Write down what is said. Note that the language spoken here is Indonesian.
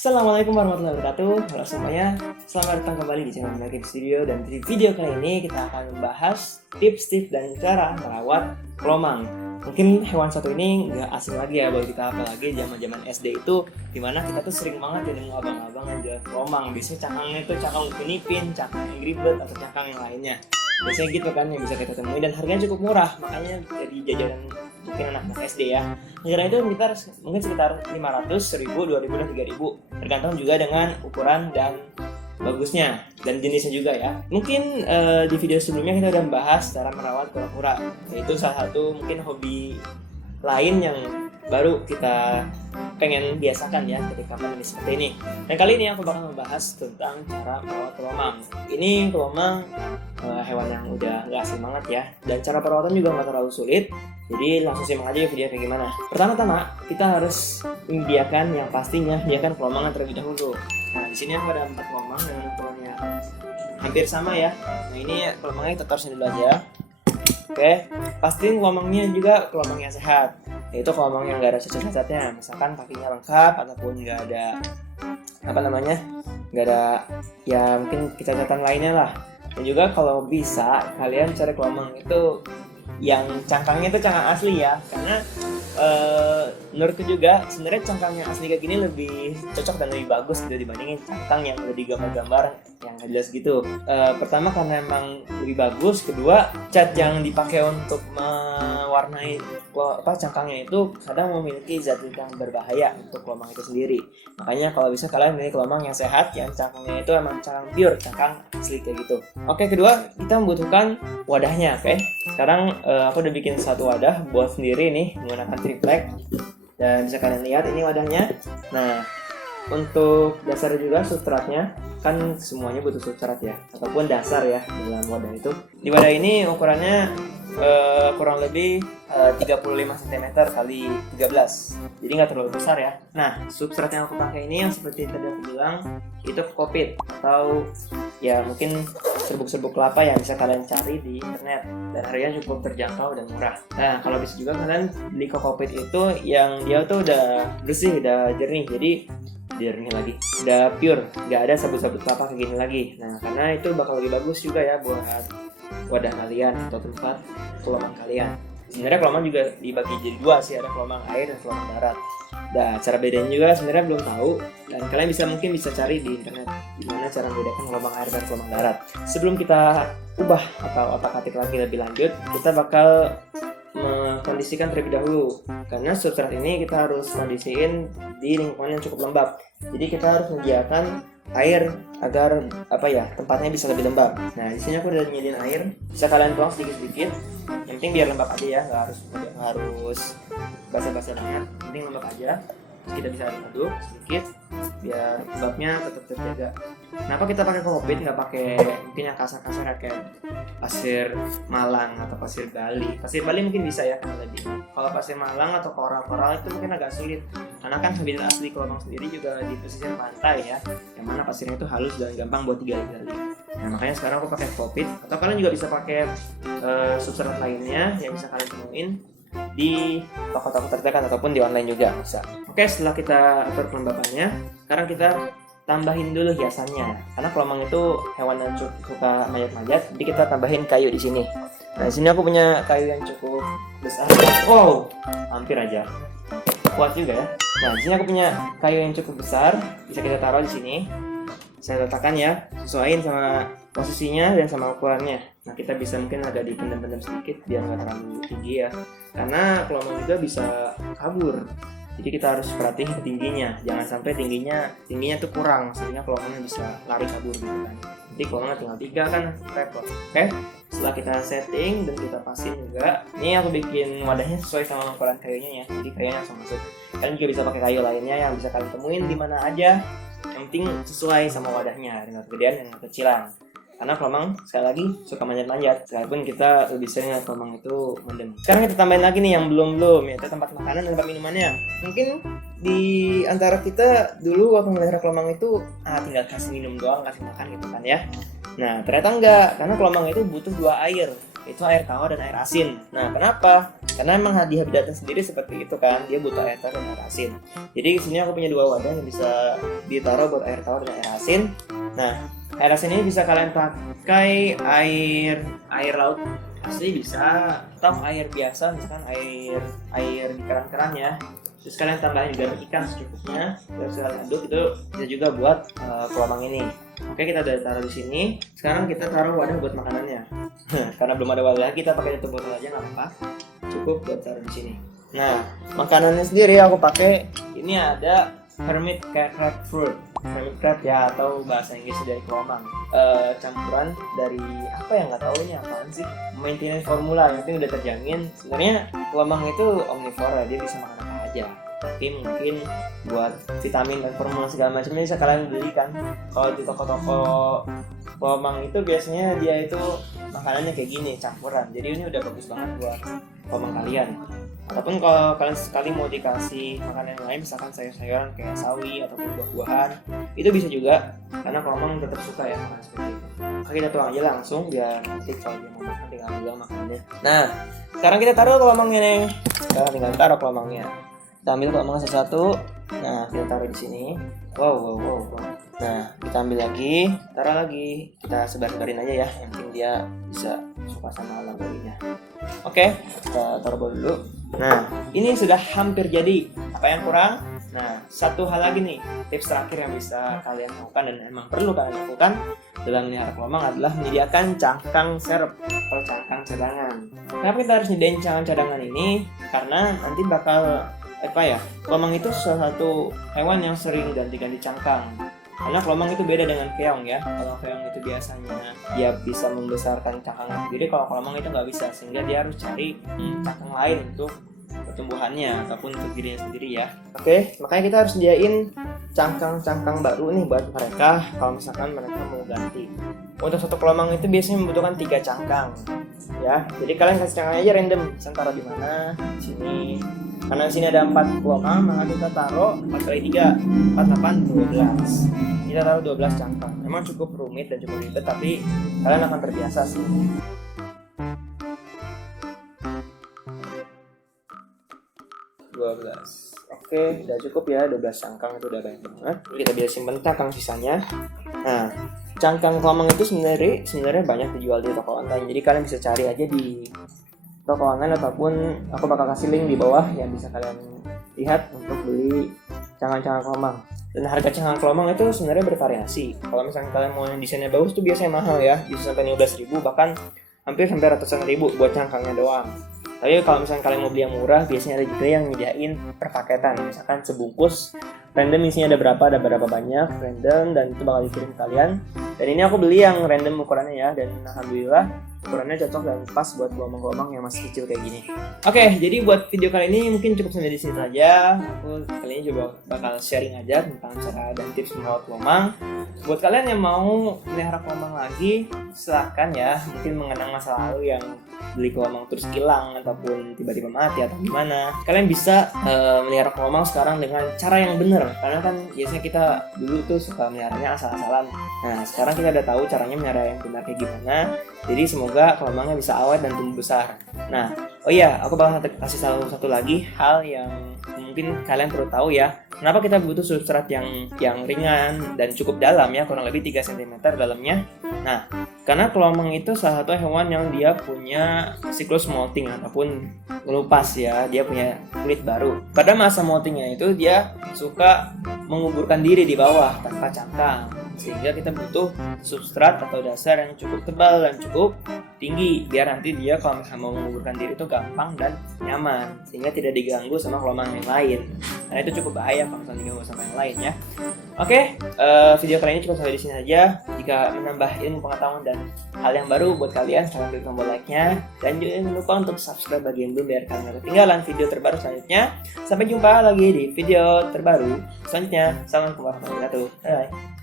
Assalamualaikum warahmatullahi wabarakatuh. Halo semuanya, selamat datang kembali di channel Menarik Studio. Dan di video kali ini kita akan membahas tips-tips dan cara merawat kelomang. Mungkin hewan satu ini nggak asing lagi ya bagi kita, apalagi zaman SD itu dimana kita tuh sering banget ya nemu abang-abang yang jual kelomang. Biasanya cangkangnya itu cangkang Upin, cangkang Angry Bird atau cangkang yang lainnya. Biasanya gitu kan yang bisa kita temui dan harganya cukup murah, makanya jadi jajanan mungkin anak-anak SD ya. Harganya itu mungkin sekitar 500, 1000, 2000 dan 3000, tergantung juga dengan ukuran dan bagusnya dan jenisnya juga ya. Mungkin di video sebelumnya kita udah membahas cara merawat kura-kura, yaitu salah satu mungkin hobi lain yang baru kita pengen biasakan ya ketika pandemi seperti ini. Dan kali ini aku bakal membahas tentang cara merawat kelomang. Ini kelomang hewan yang udah gak asing banget ya, dan cara perawatan juga gak terlalu sulit. Jadi langsung simak aja video kayak gimana. Pertama-tama kita harus menyediakan yang pastinya menyediakan kelomang terlebih dahulu. Nah di sini aku ada 4 kelomang dengan ukurannya hampir sama ya. Nah ini kelomangnya kita taruh dulu aja. Oke, pastiin kelomangnya juga kelomang yang sehat, yaitu kelomang yang gak ada cacat-cacatnya. Misalkan kakinya lengkap ataupun gak ada nggak ada ya mungkin kecacatan lainnya lah. Dan juga kalau bisa kalian cari kelomang itu yang cangkangnya itu cangkang asli ya, karena menurutku juga sebenarnya cangkang yang asli kayak gini lebih cocok dan lebih bagus gitu dibandingin cangkang yang udah digambar-gambar yang jelas gitu. Pertama karena emang lebih bagus, kedua cat yang dipakai untuk mewarnai cangkangnya itu kadang memiliki zat yang berbahaya untuk kelomang itu sendiri. Makanya kalau bisa kalian milih kelomang yang sehat, yang cangkangnya itu emang cangkang pure, cangkang asli kayak gitu. Oke, kedua kita membutuhkan wadahnya. Oke, sekarang aku udah bikin satu wadah buat sendiri nih menggunakan triplek, dan bisa kalian lihat ini wadahnya. Nah untuk dasar juga substratnya kan semuanya butuh substrat ya, ataupun dasar ya dalam wadah itu. Di wadah ini ukurannya kurang lebih 35 cm kali 13, jadi nggak terlalu besar ya. Nah substrat yang aku pakai ini yang seperti tadi aku bilang itu kokopit, atau ya mungkin serbuk-serbuk kelapa yang bisa kalian cari di internet dan harganya cukup terjangkau dan murah. Nah kalau bisa juga kalian beli kokopit itu yang dia tuh udah bersih, udah jernih, lagi udah pure, nggak ada sabut-sabut kelapa kayak gini lagi. Nah karena itu bakal lebih bagus juga ya buat wadah kalian atau tempat kelomang kalian. Sebenarnya kelomang juga dibagi jadi dua sih, ada kelomang air dan kelomang darat. Nah cara bedanya juga sebenarnya belum tahu, dan kalian mungkin bisa cari di internet gimana cara membedakan kelomang air dan kelomang darat. Sebelum kita ubah atau otak-atik lagi lebih lanjut, kita bakal mengkondisikan terlebih dahulu, karena substrat ini kita harus kondisiin di lingkungan yang cukup lembab. Jadi kita harus menyediakan air agar tempatnya bisa lebih lembab. Nah di sini aku udah nyediain air, bisa kalian tuang sedikit-sedikit. Yang penting biar lembab aja ya, nggak harus basah-basah banget, penting lembab aja. Terus kita bisa aduk sedikit biar lembabnya tetap terjaga. Kenapa kita pakai kokopit, nggak pakai mungkin yang kasar-kasar kayak pasir Malang atau pasir Bali? Pasir Bali mungkin bisa ya karena tadi. Kalau pasir Malang atau koral-koral itu mungkin agak sulit, karena kan habitat asli kelomang sendiri juga di pesisir pantai ya, yang mana pasirnya itu halus dan gampang buat digali-gali. Nah makanya sekarang aku pakai kokopit, atau kalian juga bisa pakai substrat lainnya yang bisa kalian temuin di toko-toko terdekat ataupun di online juga bisa. Oke, setelah kita atur kelembabannya, sekarang kita tambahin dulu hiasannya, karena kelomang itu hewan yang suka manjat-manjat, jadi kita tambahin kayu di sini. Nah di sini aku punya kayu yang cukup besar. Wow, hampir aja. Kuat juga ya. Nah di sini aku punya kayu yang cukup besar, bisa kita taruh di sini. Saya letakkan ya, sesuaiin sama posisinya dan sama ukurannya. Nah kita bisa mungkin agak dipendam-pendam sedikit biar nggak terlalu tinggi ya, karena kelomang juga bisa kabur. Jadi kita harus perhatiin tingginya, jangan sampai tingginya tuh kurang, sehingga kelomangnya bisa lari kabur gitu kan. Nanti kelomangnya tinggal 3 kan repot. Oke, setelah kita setting dan kita pasin juga, ini aku bikin wadahnya sesuai sama ukuran kayunya ya, jadi kayunya langsung masuk. Kalian juga bisa pakai kayu lainnya yang bisa kalian temuin di mana aja, yang penting sesuai sama wadahnya, dengan kegedean dan kekecilan. Karena kelomang sekali lagi suka manjat-manjat, sekalipun kita lebih sering lihat kelomang itu mendem. Sekarang kita tambahin lagi nih yang belum, yaitu tempat makanan dan tempat minumannya. Mungkin di antara kita dulu waktu melihara kelomang itu tinggal kasih minum doang, kasih makan gitu kan ya. Nah ternyata enggak, karena kelomang itu butuh 2 air. itu air tawar dan air asin. Nah, kenapa? Karena emang di habitatnya sendiri seperti itu kan, dia butuh air tawar dan air asin. Jadi di sini aku punya 2 wadah yang bisa ditaruh buat air tawar dan air asin. Nah, air asin ini bisa kalian pakai air laut asli bisa, atau air biasa, misalkan air di keran-keran ya. Terus kalian tambahin garam ikan secukupnya, terus kalian aduk, itu bisa juga buat kelombang ini. Oke, kita udah taruh di sini. Sekarang kita taruh wadah buat makanannya. Karena belum ada wadah, kita pakai tutup botol aja nggak apa-apa. Cukup buat taruh di sini. Nah, makanannya sendiri aku pakai ini ada hermit crab fruit. Hermit crab ya, atau bahasa Inggris dari kelombang. Campuran dari apa ya, nggak tahu ini apaan sih. Maintenance formula, yang penting udah terjamin. Sebenarnya kelombang itu omnivora, dia bisa makan apa aja. Tapi mungkin buat vitamin dan formula segala macamnya bisa kalian beli kan. Kalau di toko-toko kelombang itu biasanya dia itu makanannya kayak gini, campuran. Jadi ini udah bagus banget buat kelombang kalian. Ataupun kalau kalian sekali mau dikasih makanan yang lain, misalkan sayur-sayuran kayak sawi ataupun buah-buahan, itu bisa juga, karena kelombang tetap suka ya makan seperti itu. Oke, kita tuang aja langsung biar nanti kalau dia mau makan tinggal bilang makanannya. Nah, sekarang kita taruh kelombangnya nih. Sekarang tinggal taruh kelombangnya. Kita ambil kelombangnya satu-satu. Nah, kita taruh di sini. Wow. Nah, kita ambil lagi, taruh lagi. Kita sebar-sebarin aja ya, yang penting dia bisa suka sama alam-alamnya. Oke, kita taruh dulu. Nah, ini sudah hampir jadi. Apa yang kurang? Nah, satu hal lagi nih, tips terakhir yang bisa kalian lakukan dan emang perlu kalian lakukan dalam melihara kelombang adalah menyediakan cangkang serep atau cangkang cadangan. Kenapa kita harus nyediain cangkang cadangan ini? Karena nanti bakal kelombang itu salah satu hewan yang sering ganti-ganti cangkang. Karena kelombang itu beda dengan keong ya. Kalau keong itu biasanya dia bisa membesarkan cangkangnya sendiri, kalau kelombang itu nggak bisa, sehingga dia harus cari cangkang lain untuk pertumbuhannya ataupun untuk dirinya sendiri ya. Oke, makanya kita harus sediain cangkang-cangkang baru nih buat mereka kalau misalkan mereka mau ganti. Untuk satu kelombang itu biasanya membutuhkan 3 cangkang ya. Jadi kalian kasih cangkang aja random, taruh di mana? Di sini. Karena di sini ada 4 kelombang, maka kita taruh 4 kali 3, 4, 8, 12. Kita taruh 12 cangkang. Memang cukup rumit dan cukup ribet, tapi kalian akan terbiasa sih. Oke, udah cukup ya, 12 cangkang itu udah banyak banget. Kita bisa simpen cangkang sisanya. Nah, cangkang kelombang itu sebenarnya banyak dijual di toko online. Jadi kalian bisa cari aja di toko online, ataupun aku bakal kasih link di bawah yang bisa kalian lihat untuk beli cangkang-cangkang kelombang. Dan harga cangkang kelombang itu sebenarnya bervariasi. Kalau misalnya kalian mau yang desainnya bagus tuh biasanya mahal ya, bisa sampai 15.000, bahkan hampir sampai ratusan ribu buat cangkangnya doang. Tapi kalau misalnya kalian mau beli yang murah, biasanya ada juga yang nyediain per paketan. Misalkan sebungkus random isinya ada berapa banyak random, dan itu bakal dikirim ke kalian. Dan ini aku beli yang random ukurannya ya, dan alhamdulillah ukurannya cocok dan pas buat gelombang-gelombang yang masih kecil kayak gini. Oke, jadi buat video kali ini mungkin cukup sampai di sini saja. Aku kali ini coba bakal sharing aja tentang cara dan tips merawat gelombang. Buat kalian yang mau melihara gelombang lagi, silahkan ya. Mungkin mengenang masa lalu yang beli gelombang terus hilang ataupun tiba-tiba mati atau gimana, kalian bisa melihara gelombang sekarang dengan cara yang benar. Karena kan biasanya kita dulu tuh suka meliharanya asal-asalan. Nah, sekarang kita udah tahu caranya melihara yang benar kayak gimana. Jadi semoga gelombangnya bisa awet dan tumbuh besar. Nah, oh iya, aku bakal kasih satu lagi hal yang mungkin kalian perlu tahu ya. Kenapa kita butuh substrat yang ringan dan cukup dalam ya, kurang lebih 3 cm dalamnya. Nah, karena gelombang itu salah satu hewan yang dia punya siklus molting ataupun ngelupas ya, dia punya kulit baru. Pada masa moltingnya itu dia suka menguburkan diri di bawah tanpa cangkang, sehingga kita butuh substrat atau dasar yang cukup tebal dan cukup tinggi biar nanti dia kalau misalnya mau menguburkan diri itu gampang dan nyaman, sehingga tidak diganggu sama gelombang yang lain. Karena itu cukup bahaya kalau misalnya diganggu sama yang lain ya. Oke, video kali ini cukup sampai di sini aja. Jika menambah ilmu pengetahuan dan hal yang baru buat kalian, silahkan klik tombol like-nya, dan jangan lupa untuk subscribe bagi yang belum biar kalian gak ketinggalan video terbaru selanjutnya. Sampai jumpa lagi di video terbaru selanjutnya. Assalamualaikum warahmatullahi wabarakatuh. Bye.